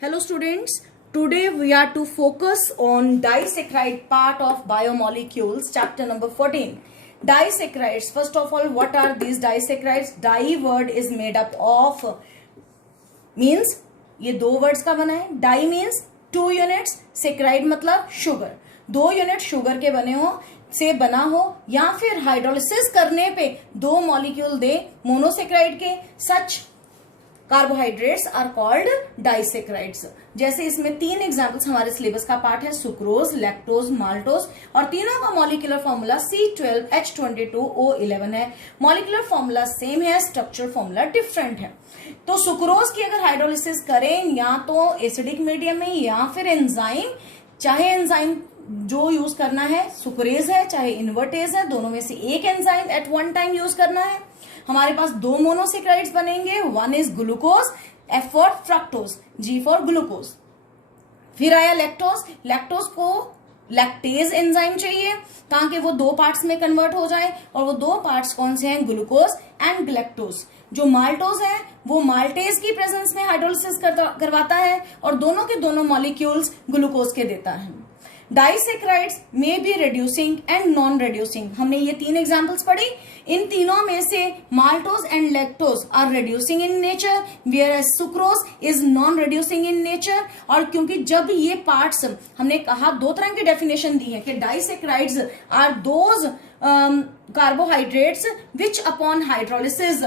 Hello students, today we are to focus on disaccharide part of biomolecules, chapter number 14. Disaccharides, first of all, what are these disaccharides? Di word is made up of, means ये दो words का बना है. Die means 2 units, saccharide मतलब sugar. 2 unit sugar के बने हो से बना हो या फिर हाइड्रोलिसिस करने पे 2 मॉलिक्यूल दे मोनोसेक्राइड के, सच कार्बोहाइड्रेट्स आर कॉल्ड डाइसेक्राइड्स. जैसे इसमें 3 एग्जांपल्स हमारे सिलेबस का पार्ट है, सुक्रोज, लैक्टोज, माल्टोज, और तीनों का मॉलिक्यूलर फॉर्मूला C12H22O11 है. मॉलिक्यूलर फॉर्मूला सेम है, स्ट्रक्चर फॉर्मूला डिफरेंट है. तो सुक्रोज की अगर हाइड्रोलिसिस करें या तो एसिडिक मीडियम में या फिर एंजाइम, चाहे एंजाइम जो यूज करना है सुक्रेज है चाहे इन्वर्टेज है, दोनों में से एक enzyme eight one time use करना है. हमारे पास 2 मोनोसेक्राइड्स बनेंगे, one is glucose, F for fructose, G for glucose. फिर आया लैक्टोज. लैक्टोज को लैक्टेज एंजाइम चाहिए ताकि वो 2 पार्ट्स में कन्वर्ट हो जाए, और वो 2 पार्ट्स कौन से हैं? Glucose and galactose. जो माल्टोज है वो माल्टेज की प्रेजेंस में हाइड्रोलिसिस करवाता है और दोनों के दोनों मॉलिक्यूल्स ग्लूकोज के देता है. डाइसेक्राइड्स में बी रिड्यूसिंग एंड नॉन रिड्यूसिंग. हमने ये 3 एग्जांपल्स पढ़ी. इन तीनों में से maltose and lactose are reducing in nature, whereas sucrose is non reducing in nature. और क्योंकि जब ये पार्ट्स, हमने कहा 2 तरह की डेफिनेशन दी है कि disaccharides are those carbohydrates which upon hydrolysis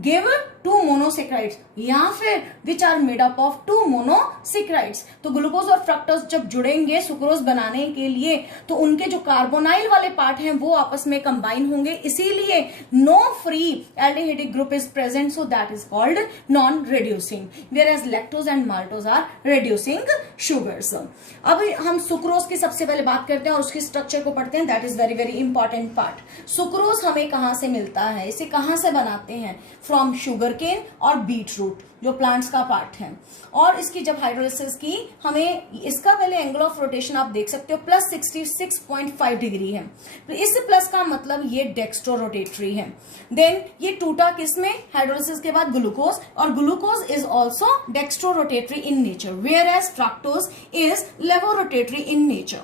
give 2 monosaccharides, या फिर which are made up of 2 monosaccharides. तो ग्लूकोज और फ्रक्टोज जब जुड़ेंगे सुक्रोज बनाने के लिए तो उनके जो कार्बोनाइल वाले पार्ट हैं वो आपस में कंबाइन होंगे, इसीलिए no free aldehydic group is present, so that is called non reducing, whereas lactose and maltose are reducing sugars. अब हम सुक्रोज की सबसे पहले बात करते हैं और उसकी स्ट्रक्चर को पढ़ते हैं. That is very very important part. Sucrose हमें कहां से मिलता है, इसे कहां से बनाते हैं? फ्रॉम शुगर केन और बीट रूट, जो प्लांट्स का पार्ट है. और इसकी जब हाइड्रोलिसिस की, हमें इसका पहले एंगल ऑफ रोटेशन आप देख सकते हो +66.5 डिग्री है. तो इस प्लस का मतलब ये डेक्स्ट्रो रोटेटरी है. देन ये टूटा किसमें? हाइड्रोलिसिस के बाद ग्लूकोज, और glucose is also dextrorotatory in nature, whereas fructose is laevorotatory in nature.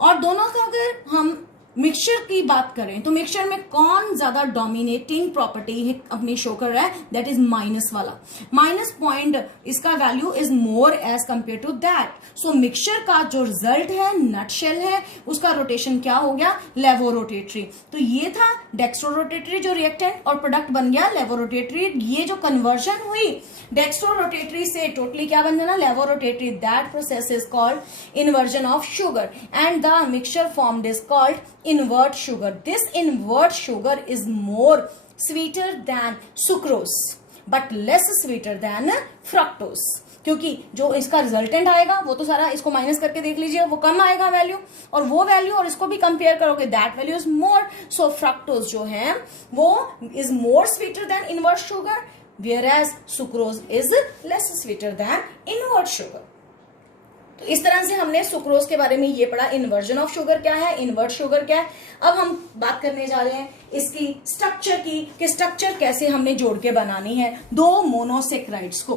और दोनों का अगर हम मिक्सचर की बात करें तो मिक्सचर में कौन ज्यादा डोमिनेटिंग प्रॉपर्टी अपनी शो कर रहा है? दैट इज माइनस वाला. माइनस पॉइंट, इसका value is more as compare to that. So mixture का जो रिजल्ट है, नटशेल है, उसका रोटेशन क्या हो गया? लेवो रोटेटरी. तो ये था डेक्स्ट्रो रोटेटरी जो रिएक्टेंट, और प्रोडक्ट बन गया लेवो रोटेटरी. ये जो कन्वर्जन हुई डेक्स्ट्रो रोटेटरी से टोटली क्या बन जाना? Laevorotatory. That process is called inversion of sugar, and the mixture formed is called invert sugar. This invert sugar is more sweeter than sucrose but less sweeter than fructose. क्योंकि जो इसका resultant आएगा वो तो सारा इसको minus करके देख लीजिए, वो कम आएगा वैल्यू, और वो वैल्यू और इसको भी कंपेयर करोगे that value is more. So fructose जो है वो is more sweeter than invert sugar, whereas sucrose is less sweeter than invert sugar. तो इस तरह से हमने सुक्रोज के बारे में ये पढ़ा. इन्वर्जन ऑफ शुगर क्या है, इन्वर्ट शुगर क्या है. अब हम बात करने जा रहे हैं इसकी स्ट्रक्चर की, कि स्ट्रक्चर कैसे हमने जोड़ के बनानी है 2 मोनोसेक्राइड्स को.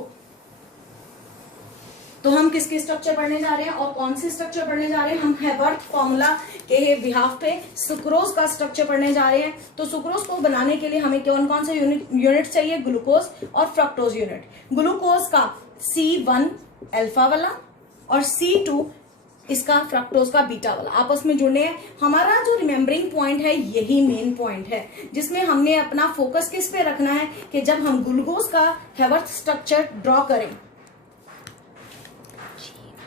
तो हम किसकी स्ट्रक्चर पढ़ने जा रहे हैं और कौन सी स्ट्रक्चर पढ़ने जा रहे हैं? हम हेवर्थ फॉर्मूला के बिहाफ पे सुक्रोज का स्ट्रक्चर पढ़ने जा रहे हैं. तो सुक्रोज को बनाने के लिए हमें कौन से यूनिट चाहिए? ग्लूकोज और फ्रक्टोज यूनिट. ग्लूकोज का C1 अल्फा वाला और C2 इसका फ्रक्टोज का बीटा वाला आपस में जुड़ने हैं. हमारा जो रिमेम्बरिंग पॉइंट है यही मेन पॉइंट है, जिसमें हमने अपना फोकस किस पे रखना है कि जब हम ग्लूकोज का हेवर्थ स्ट्रक्चर ड्रॉ करें,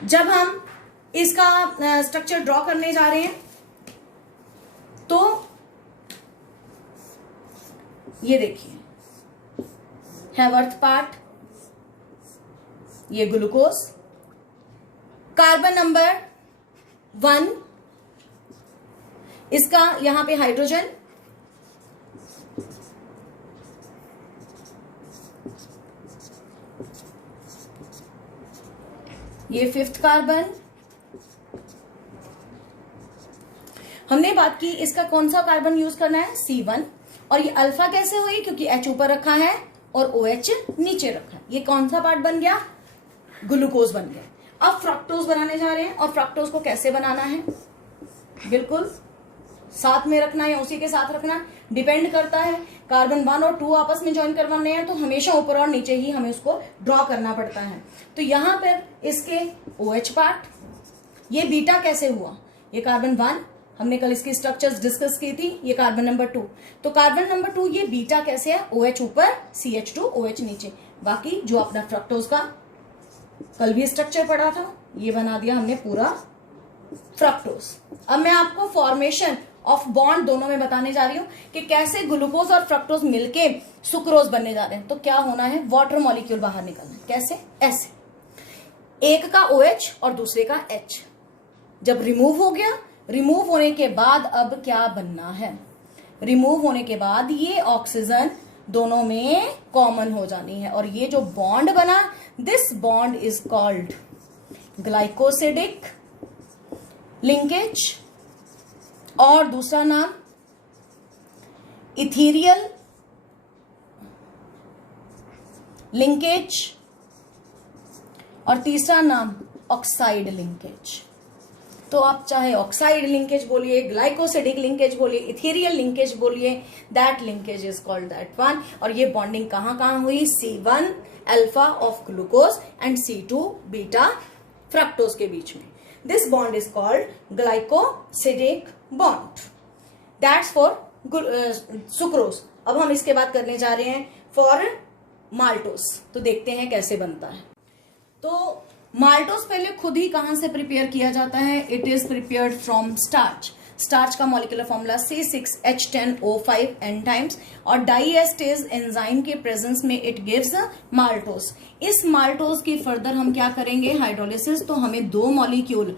जब हम इसका स्ट्रक्चर ड्रॉ करने जा रहे हैं तो ये देखिए हेवर्थ पार्ट, ये ग्लूकोज, कार्बन नंबर 1 इसका यहां पे हाइड्रोजन, ये 5th कार्बन. हमने बात की इसका कौन सा कार्बन यूज करना है? C1. और ये अल्फा कैसे हुई? क्योंकि H ऊपर रखा है और OH नीचे रखा है. ये कौन सा पार्ट बन गया? ग्लूकोज बन गए। अब फ्रक्टोज बनाने जा रहे हैं, और फ्रक्टोज को कैसे बनाना है, बिल्कुल साथ में रखना या उसी के साथ रखना डिपेंड करता है। कार्बन 1 और 2 आपस में ज्वाइन करवाने हैं तो हमेशा ऊपर और नीचे ही हमें उसको ड्रॉ करना पड़ता है। तो यहां पर इसके OH पार्ट, ये बीटा कैसे हुआ, ये कार्बन 1, हमने कल इसकी स्ट्रक्चर्स डिस्कस की थी, ये कार्बन नंबर 2, तो कार्बन नंबर 2 ये बीटा कैसे है, OH ऊपर CH2 OH नीचे। बाकी जो अपना फ्रक्टोज का कल भी स्ट्रक्चर पढ़ा था, ये बना दिया हमने पूरा फ्रक्टोज। अब मैं आपको फॉर्मेशन ऑफ बॉन्ड दोनों में बताने जा रही हूं कि कैसे ग्लूकोज और फ्रक्टोज मिलके सुक्रोज बनने जा रहे हैं। तो क्या होना है, वाटर मॉलिक्यूल बाहर निकलना है। कैसे, ऐसे, एक का OH और दूसरे का H जब रिमूव हो गया, रिमूव होने के बाद अब क्या बनना है, रिमूव होने के बाद ये ऑक्सीजन दोनों में कॉमन हो जानी है, और ये जो बॉन्ड बना, this bond is called glycosidic linkage, और दूसरा नाम इथीरियल लिंकेज, और तीसरा नाम ऑक्साइड लिंकेज। तो आप चाहे ऑक्साइड लिंकेज बोलिए, ग्लाइकोसिडिक लिंकेज बोलिए, इथेरियल लिंकेज बोलिए, that linkage is called that one. और ये बॉन्डिंग कहां कहां हुई, C1 alpha of glucose and C2 beta fructose के बीच में। This bond is called glycosidic bond, that's for sucrose. अब हम इसके बाद करने जा रहे हैं फॉर माल्टोज। तो देखते हैं कैसे बनता है। तो माल्टोज पहले खुद ही कहां से प्रिपेयर किया जाता है, it is prepared from starch. Starch का मॉलिक्यूलर फॉर्मूला C6H10O5 एंजाइम्स, और डाइएस्टेज एंजाइम के प्रेजेंस में इट गिव्स माल्टोज। इस माल्टोज की फर्दर हम क्या करेंगे, हाइड्रोलिसिस। तो हमें दो मॉलिक्यूल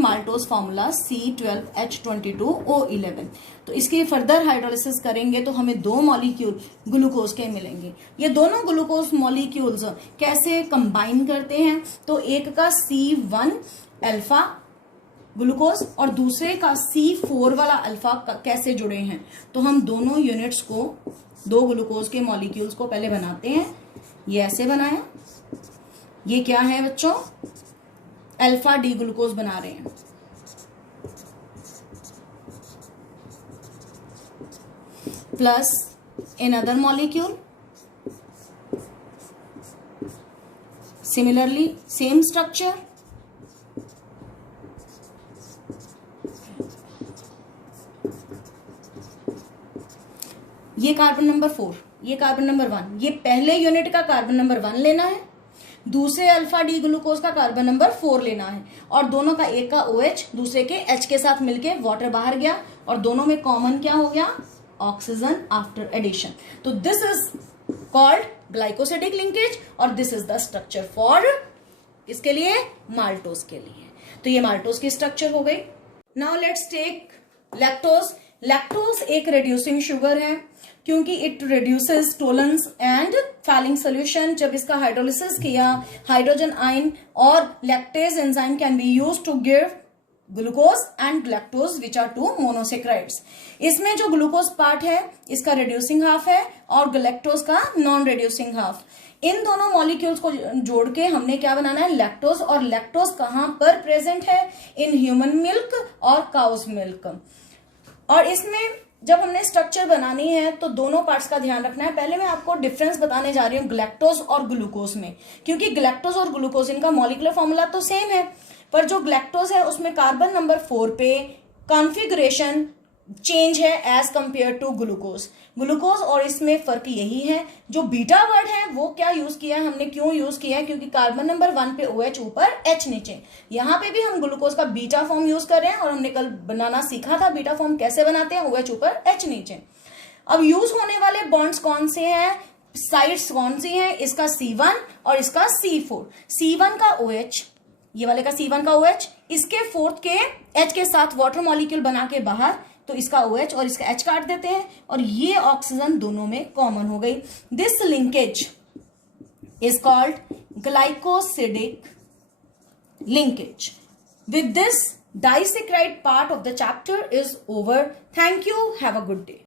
माल्टोज फॉर्मूला C12H22O11, तो इसकी फर्दर हाइड्रोलिसिस करेंगे तो हमें दो मॉलिक्यूल ग्लूकोज के मिलेंगे। ये दोनों ग्लूकोज मॉलिक्यूल्स कैसे कंबाइन करते हैं, तो एक का C1 अल्फा ग्लूकोज और दूसरे का C4 वाला अल्फा कैसे जुड़े हैं, तो हम दोनों यूनिट्स को, दो ग्लूकोज के मॉलिक्यूल्स को पहले बनाते हैं। ये ऐसे बनाया, ये क्या है बच्चों, अल्फा डी ग्लूकोज बना रहे हैं। Plus another molecule, similarly same structure, ये कार्बन नंबर 4, ये कार्बन नंबर 1, ये पहले यूनिट का कार्बन नंबर 1 लेना है, दूसरे अल्फा डी ग्लूकोज का कार्बन नंबर 4 लेना है, और दोनों का एक का OH दूसरे के H के साथ मिलके वाटर बाहर गया, और दोनों में कॉमन क्या हो गया, ऑक्सीजन आफ्टर एडिशन। तो this is called glycosidic linkage, और this is the structure for इसके लिए, माल्टोज के लिए। तो ये माल्टोज की स्ट्रक्चर हो गई। Now let's take lactose. Lactose एक रिड्यूसिंग शुगर है, क्योंकि it reduces Tollens and Fehling solution. जब इसका हाइड्रोलिसिस किया, हाइड्रोजन आयन और lactase enzyme can be used to give glucose and lactose which are two monosaccharides. इसमें जो ग्लूकोज पार्ट है इसका रिड्यूसिंग हाफ है और लैक्टोज का नॉन रिड्यूसिंग हाफ। इन दोनों मॉलिक्यूल्स को जोड़ के हमने क्या बनाना है, लैक्टोज। और लैक्टोज कहां पर प्रेजेंट है, इन ह्यूमन मिल्क और काउज मिल्क। और इसमें जब हमने स्ट्रक्चर बनानी है तो दोनों पार्ट्स का ध्यान रखना है। पहले मैं आपको डिफरेंस बताने जा रही हूँ ग्लैक्टोज और ग्लूकोज में, क्योंकि ग्लैक्टोज और ग्लूकोज इनका मॉलिक्यूलर फॉर्मूला तो सेम है, पर जो ग्लैक्टोज है उसमें कार्बन नंबर 4 पे कॉन्फ़िगरेशन चेंज है as compare to glucose. Glucose और इसमें फर्क यही है, जो बीटा वर्ड है वो क्या यूज किया है हमने, क्यों यूज किया है, क्योंकि कार्बन नंबर 1 पे OH ऊपर H नीचे। यहाँ पे भी हम ग्लूकोज का बीटा फॉर्म यूज कर रहे हैं, और हमने कल बनाना सीखा था बीटा फॉर्म कैसे बनाते हैं, OH ऊपर H नीचे। अब यूज होने वाले बॉन्ड्स कौन से हैं, साइड्स कौन सी हैं, इसका C1 और इसका C4। C1 का OH, ये वाले का C1 का OH, इसके फोर्थ के H के साथ वाटर मॉलिक्यूल बना के बाहर, तो इसका OH और इसका H काट देते हैं, और ये ऑक्सीजन दोनों में कॉमन हो गई। This linkage is called glycosidic linkage. With this, disaccharide part of the chapter is over. Thank you. Have a good day.